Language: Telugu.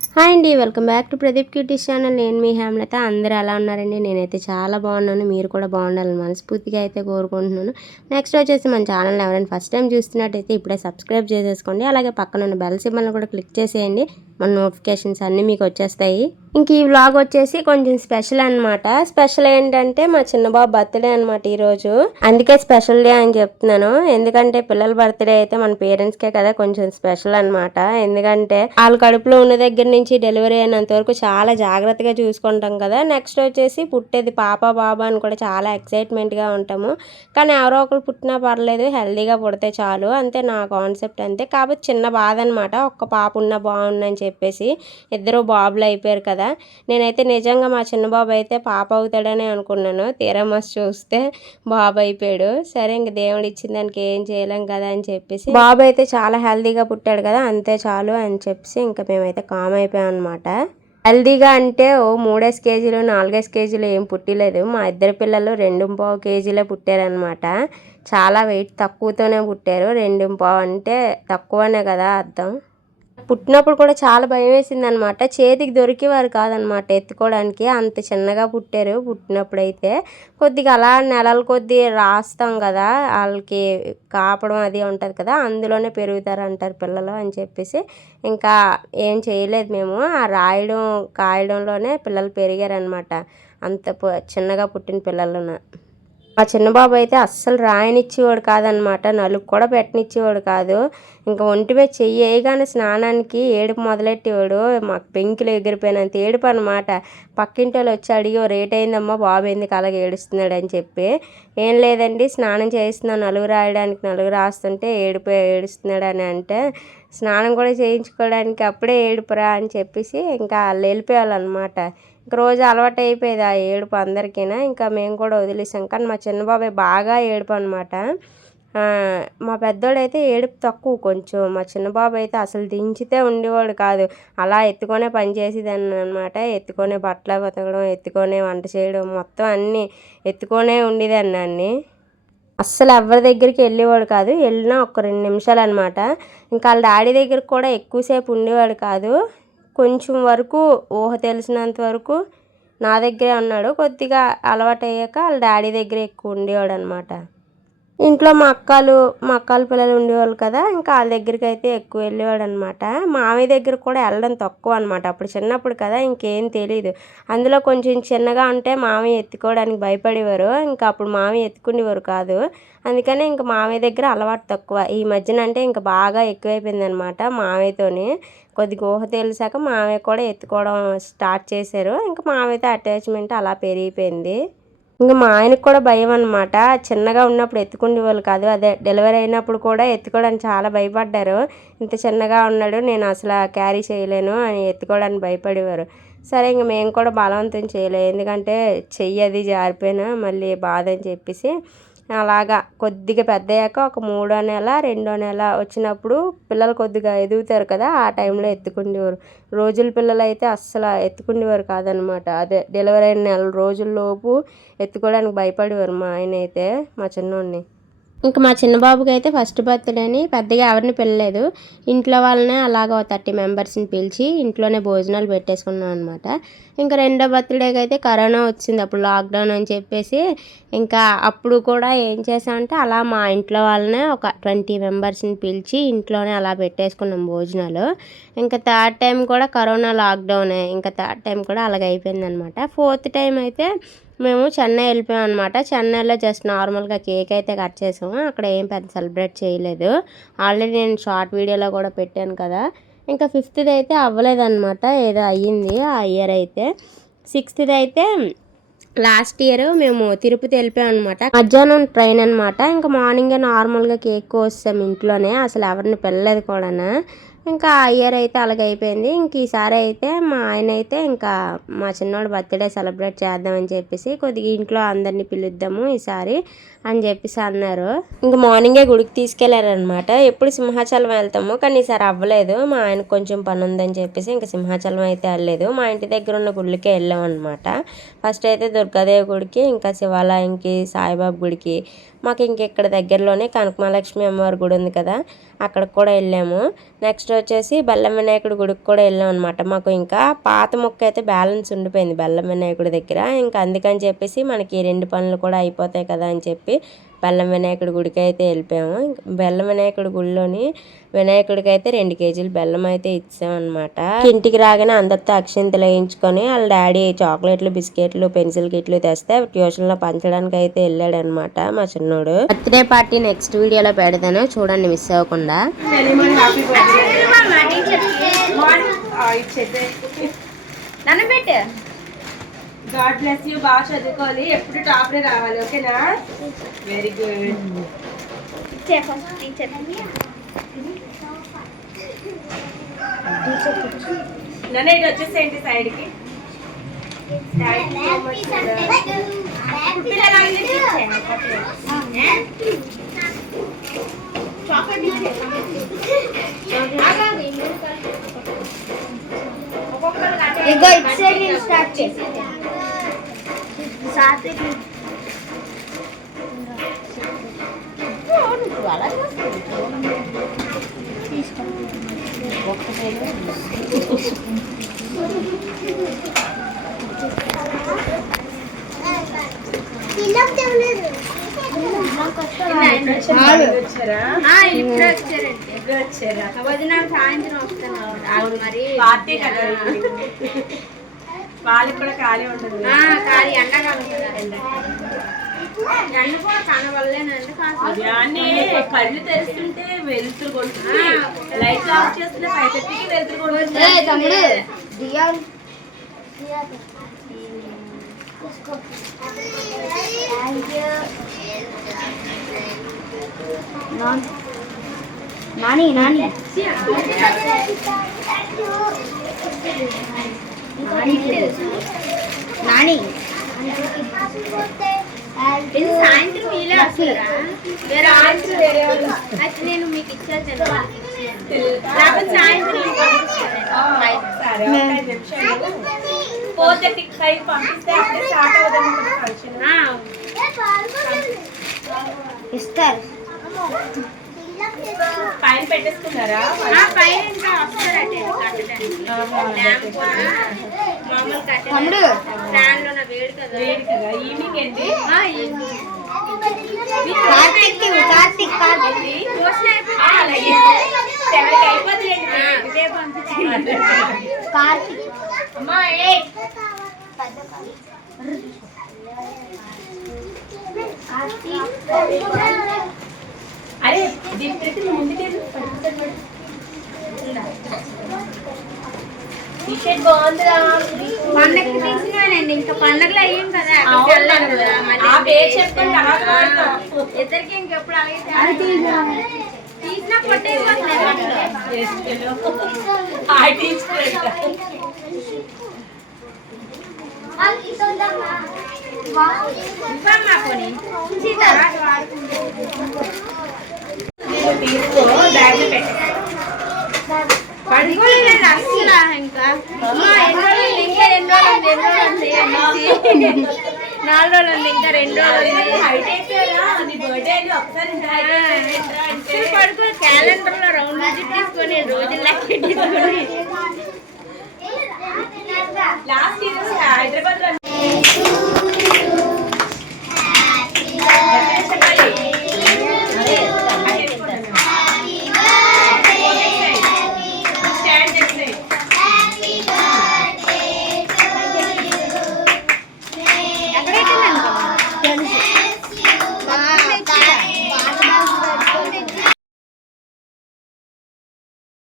హాయ్ అండి welcome back to Pradeep cuties channel. నేను మీ హేమలత. అందరూ ఎలా ఉన్నారండి? నేనైతే చాలా బాగున్నాను. మీరు కూడా బాగుండాలని మనస్ఫూర్తిగా అయితే కోరుకుంటున్నాను. నెక్స్ట్ వచ్చేసి మన ఛానల్ ఎవరైనా ఫస్ట్ టైం చూస్తున్నట్టయితే ఇప్పుడే సబ్స్క్రైబ్ చేసేసుకోండి. అలాగే పక్కన ఉన్న బెల్ సిమ్మల్ని కూడా క్లిక్ చేసేయండి. మన నోటిఫికేషన్స్ అన్నీ మీకు వచ్చేస్తాయి. ఇంక ఈ వ్లాగ్ వచ్చేసి కొంచెం స్పెషల్ అన్నమాట. స్పెషల్ ఏంటంటే మా చిన్నబాబు బర్త్డే అనమాట ఈరోజు. అందుకే స్పెషల్ డే అని చెప్తున్నాను. ఎందుకంటే పిల్లల బర్త్డే అయితే మన పేరెంట్స్కే కదా కొంచెం స్పెషల్ అనమాట ఎందుకంటే వాళ్ళ కడుపులో ఉన్న దగ్గర నుంచి డెలివరీ అయినంత వరకు చాలా జాగ్రత్తగా చూసుకుంటాం కదా. నెక్స్ట్ వచ్చేసి పుట్టేది పాప బాబా అని కూడా చాలా ఎక్సైట్మెంట్గా ఉంటాము. కానీ ఎవరో ఒకరు పుట్టినా పర్లేదు హెల్దీగా పుడితే చాలు. అంతే నా కాన్సెప్ట్ అంతే. కాబట్టి చిన్న బాధ అనమాట ఒక్క పాప ఉన్నా బాగుందని చెప్పేసి ఇద్దరు బాబులు అయిపోయారు కదా. నేనైతే నిజంగా మా చిన్న బాబు అయితే పాప అవుతాడని అనుకున్నాను. తీరా మస్తు చూస్తే బాబు అయిపోయాడు. సరే ఇంక దేవుడు ఇచ్చిన దానికి ఏం చేయలేం కదా అని చెప్పేసి బాబు అయితే చాలా హెల్దీగా పుట్టాడు కదా అంతే చాలు అని చెప్పేసి ఇంకా మేమైతే కామెంట్ అయిపోయాం అనమాట హెల్దీగా అంటే ఓ మూడేసి కేజీలు నాలుగేసి కేజీలు ఏం పుట్టిలేదు. మా ఇద్దరు పిల్లలు రెండు పావు కేజీలే పుట్టారనమాట. చాలా వెయిట్ తక్కువతోనే పుట్టారు. రెండు పావు అంటే తక్కువనే కదా అర్థం. పుట్టినప్పుడు కూడా చాలా భయం వేసింది అనమాట చేతికి దొరికేవారు కాదనమాట ఎత్తుకోవడానికి. అంత చిన్నగా పుట్టారు పుట్టినప్పుడు అయితే కొద్దిగా అలా నెలల కొద్దీ రాస్తాం కదా వాళ్ళకి కాపడం అది ఉంటుంది కదా అందులోనే పెరుగుతారు అంటారు పిల్లలు అని చెప్పేసి. ఇంకా ఏం చేయలేదు మేము. ఆ రాయడం కాయడంలోనే పిల్లలు పెరిగారనమాట. అంత చిన్నగా పుట్టిన పిల్లలను. మా చిన్నబాబు అయితే అస్సలు రాయనిచ్చేవాడు కాదనమాట. నలుగు కూడా పెట్టనిచ్చేవాడు కాదు. ఇంకా ఒంటి మీద చెయ్యి వేయగానే స్నానానికి ఏడుపు మొదలెట్టేవాడు. మాకు పెంకులు ఎగిరిపోయినంత ఏడుపు అనమాట పక్కింటి వాళ్ళు వచ్చి అడిగి రేట్ అయిందమ్మా బాబు ఎందుకు అలాగే ఏడుస్తున్నాడు? అని చెప్పి ఏం లేదండి స్నానం చేస్తున్నాను నలుగు రాయడానికి నలుగు రాస్తుంటే ఏడిపోయి ఏడుస్తున్నాడు అని అంటే స్నానం కూడా చేయించుకోవడానికి అప్పుడే ఏడుపురా అని చెప్పేసి ఇంకా వాళ్ళు వెళ్ళిపోయేవాళ్ళు ఇంక రోజు అలవాటు అయిపోయేది ఆ ఏడుపు అందరికీనా. ఇంకా మేము కూడా వదిలేసాం. కానీ మా చిన్న బాబాయ్ బాగా ఏడుపు అనమాట మా పెద్దోడైతే ఏడుపు తక్కువ కొంచెం. మా చిన్నబాబు అయితే అసలు దించితే ఉండేవాడు కాదు. అలా ఎత్తుకొనే పని చేసేదాన్ని అనమాట ఎత్తుకొనే బట్టలు బతకడం ఎత్తుకొనే వంట చేయడం మొత్తం అన్నీ ఎత్తుకొనే ఉండేదాన్ని అన్నీ. అస్సలు ఎవరి దగ్గరికి వెళ్ళేవాడు కాదు. వెళ్ళినా ఒక రెండు నిమిషాలు అనమాట ఇంకా వాళ్ళ డాడీ దగ్గర కూడా ఎక్కువసేపు ఉండేవాడు కాదు. కొంచెం వరకు ఊహ తెలిసినంత వరకు నా దగ్గరే ఉన్నాడు. కొద్దిగా అలవాటు అయ్యాక వాళ్ళ డాడీ దగ్గర ఎక్కువ ఉండేవాడు అనమాట ఇంట్లో మా అక్కలు మా అక్కల పిల్లలు ఉండేవాళ్ళు కదా ఇంకా వాళ్ళ దగ్గరికి అయితే ఎక్కువ వెళ్ళేవాడు అనమాట మామయ్య దగ్గర కూడా వెళ్ళడం తక్కువ అనమాట. అప్పుడు చిన్నప్పుడు కదా ఇంకేం తెలియదు అందులో కొంచెం చిన్నగా ఉంటే మామయ్య ఎత్తుకోవడానికి భయపడేవారు. ఇంకా అప్పుడు మామయ్య ఎత్తుకునేవారు కాదు. అందుకనే ఇంకా మామయ్య దగ్గర అలవాటు తక్కువ. ఈ మధ్యన అంటే ఇంకా బాగా ఎక్కువైపోయింది అనమాట మామయ్యతోని. కొద్దిగా ఊహ తెలిసాక మామయ్య కూడా ఎత్తుకోవడం స్టార్ట్ చేశారు. ఇంకా మామయ్యతో అటాచ్మెంట్ అలా పెరిగిపోయింది. ఇంకా మా ఆయనకు కూడా భయం అనమాట చిన్నగా ఉన్నప్పుడు ఎత్తుకునే వాళ్ళు కాదు. అదే డెలివరీ అయినప్పుడు కూడా ఎత్తుకోవడానికి చాలా భయపడ్డారు. ఇంత చిన్నగా ఉన్నాడు నేను అసలు క్యారీ చేయలేను అని ఎత్తుకోవడానికి భయపడేవారు. సరే ఇంక మేము కూడా బలవంతం చేయలేదు ఎందుకంటే చెయ్యి అది జారిపోయినా మళ్ళీ బాధ అని చెప్పేసి అలాగా కొద్దిగా పెద్దయ్యాక ఒక మూడో నెల రెండో నెల వచ్చినప్పుడు పిల్లలు కొద్దిగా ఎదుగుతారు కదా ఆ టైంలో ఎత్తుకుండేవారు. రోజుల పిల్లలు అయితే అస్సలు ఎత్తుకుండేవారు కాదనమాట. అదే డెలివరీ అయిన నెల రోజుల్లోపు ఎత్తుకోవడానికి భయపడేవారు మా ఆయన అయితే మా చిన్నోడిని. ఇంకా మా చిన్నబాబుకి అయితే ఫస్ట్ బర్త్డే అని పెద్దగా ఎవరిని పిల్లలేదు ఇంట్లో వాళ్ళనే అలాగ థర్టీ మెంబర్స్ని పిలిచి ఇంట్లోనే భోజనాలు పెట్టేసుకున్నాం అనమాట ఇంకా రెండో బర్త్డేకి అయితే కరోనా వచ్చింది. అప్పుడు లాక్డౌన్ అని చెప్పేసి ఇంకా అప్పుడు కూడా ఏం చేసామంటే అలా మా ఇంట్లో వాళ్ళనే ఒక ట్వంటీ మెంబర్స్ని పిలిచి ఇంట్లోనే అలా పెట్టేసుకున్నాం భోజనాలు. ఇంకా థర్డ్ టైం కూడా కరోనా లాక్డౌనే. ఇంకా థర్డ్ టైం కూడా అలాగ అయిపోయిందనమాట ఫోర్త్ టైం అయితే మేము చెన్నై వెళ్ళిపోయాం అనమాట చెన్నైలో జస్ట్ నార్మల్గా కేక్ అయితే కట్ చేసాము. అక్కడ ఏం పెద్ద సెలబ్రేట్ చేయలేదు. ఆల్రెడీ నేను షార్ట్ వీడియోలో కూడా పెట్టాను కదా. ఇంకా ఫిఫ్త్ది అయితే అవ్వలేదన్నమాట ఏదో అయ్యింది ఆ ఇయర్ అయితే. సిక్స్త్ది అయితే లాస్ట్ ఇయర్ మేము తిరుపతి వెళ్ళిపోయాం అనమాట మధ్యాహ్నం ట్రైన్ అనమాట ఇంకా మార్నింగే నార్మల్గా కేక్ కోసాం ఇంట్లోనే. అసలు ఎవరిని పెళ్ళలేదు కూడా ఇంకా ఆ ఇయర్ అయితే అలాగైపోయింది. ఇంక ఈసారి అయితే మా ఆయన అయితే ఇంకా మా చిన్నోడు బర్త్డే సెలబ్రేట్ చేద్దామని చెప్పేసి కొద్దిగా ఇంట్లో అందరినీ పిలుద్దాము ఈసారి అని చెప్పేసి అన్నారు. ఇంక మార్నింగే గుడికి తీసుకెళ్ళారనమాట ఎప్పుడు సింహాచలం వెళ్తాము కానీ ఈసారి అవ్వలేదు. మా ఆయన కొంచెం పని ఉందని చెప్పేసి ఇంకా సింహాచలం అయితే వెళ్ళలేదు. మా ఇంటి దగ్గర ఉన్న గుళ్ళకే వెళ్ళాం అనమాట ఫస్ట్ అయితే దుర్గాదేవి గుడికి ఇంకా శివాలయంకి సాయిబాబా గుడికి మాకు ఇంక ఇక్కడ దగ్గరలోనే కనకమహాలక్ష్మి అమ్మవారి గుడి ఉంది కదా అక్కడికి కూడా వెళ్ళాము. నెక్స్ట్ వచ్చేసి బెల్లం వినాయకుడి గుడికి కూడా వెళ్ళాం అనమాట మాకు ఇంకా పాత మొక్క అయితే బ్యాలెన్స్ ఉండిపోయింది బెల్లం వినాయకుడి దగ్గర. ఇంకా అందుకని చెప్పేసి మనకి రెండు పనులు కూడా అయిపోతాయి కదా అని చెప్పి బెల్లం వినాయకుడి గుడికి అయితే వెళ్ళిపోయాము. బెల్లం వినాయకుడి గుడిలోని వినాయకుడికి అయితే రెండు కేజీలు బెల్లం అయితే ఇచ్చామన్నమాట. ఇంటికి రాగానే అందరితో అక్షింతలు వేయించుకొని వాళ్ళ డాడీ చాక్లెట్లు బిస్కెట్లు పెన్సిల్ కిట్లు తెస్తే ట్యూషన్లో పంచడానికి అయితే వెళ్ళాడనమాట మా చిన్నోడు. బర్త్డే పార్టీ నెక్స్ట్ వీడియోలో పెడతాను. చూడండి మిస్ అవ్వకుండా. నన్ను పెట్టే. God bless you. బాగా చదువుకోవాలి. ఎప్పుడు టాప్ రావాలి. ఓకేనా? వెరీ గుడ్ ఫస్ట్ టీచర్ నన్ను ఇటు వచ్చేసేయండి సైడ్కి. ఇగో ఇటు సైడ్ నేను స్టార్ట్ చేసి సాత్విక్ సాయంత్రం వస్తాను. ఆవిడ మరి. పార్టీ కదా వాళ్ళు కూడా ఖాళీ ఉండదు ఆ, కాదు ఎండకాలం కదా ఎండ ఎండ కూడా కనవల్లేనండి కాస్త ఉదయాన్నే కళ్ళు తెరుస్తుంటే వెలుతురు కొడుతుంది లైట్ ఆఫ్ చేస్తుంటే ఫైవ్ థర్టీకి వెలుతురు కొడుతుంది తమ్ముడు నాని నాని నాని. ఇది సాయంత్రం వీలే వస్తారా? వేరే సాయంత్రం వేరే వాళ్ళు. అయితే నేను మీకు లేకపోతే సాయంత్రం మీకు పంపిస్తాను. ఫోర్ థర్టీకి ఫైవ్ పంపిస్తే అప్పుడే స్టార్ట్ అవుతుంది ఫంక్షన్. ఆ, ఇస్తారు. పైన పెట్టేసుకున్నారా? ఆ పైన ఇంకా వస్తారండి. ఇది. కార్తిక్ కార్తిక్ కార్తిక్. కార్తిక్. అరే దీని టీషర్ట్ బాగుందిరా పండగకి తీసినానండి ఇంకా పండగలు అయ్యాం కదా అక్కడికి వెళ్ళాలి కదా మళ్ళీ. ఇద్దరికి ఇంకెప్పుడు అలాగే తీసినా. కొట్టేయకపోతున్నాయి నాలుగు రోజులు ఉంది ఇంకా రెండు రోజులు పడుకో క్యాలెండర్లో రౌండ్ విజిట్ తీసుకొని రోజు లెక్క తీసుకొని. హైదరాబాద్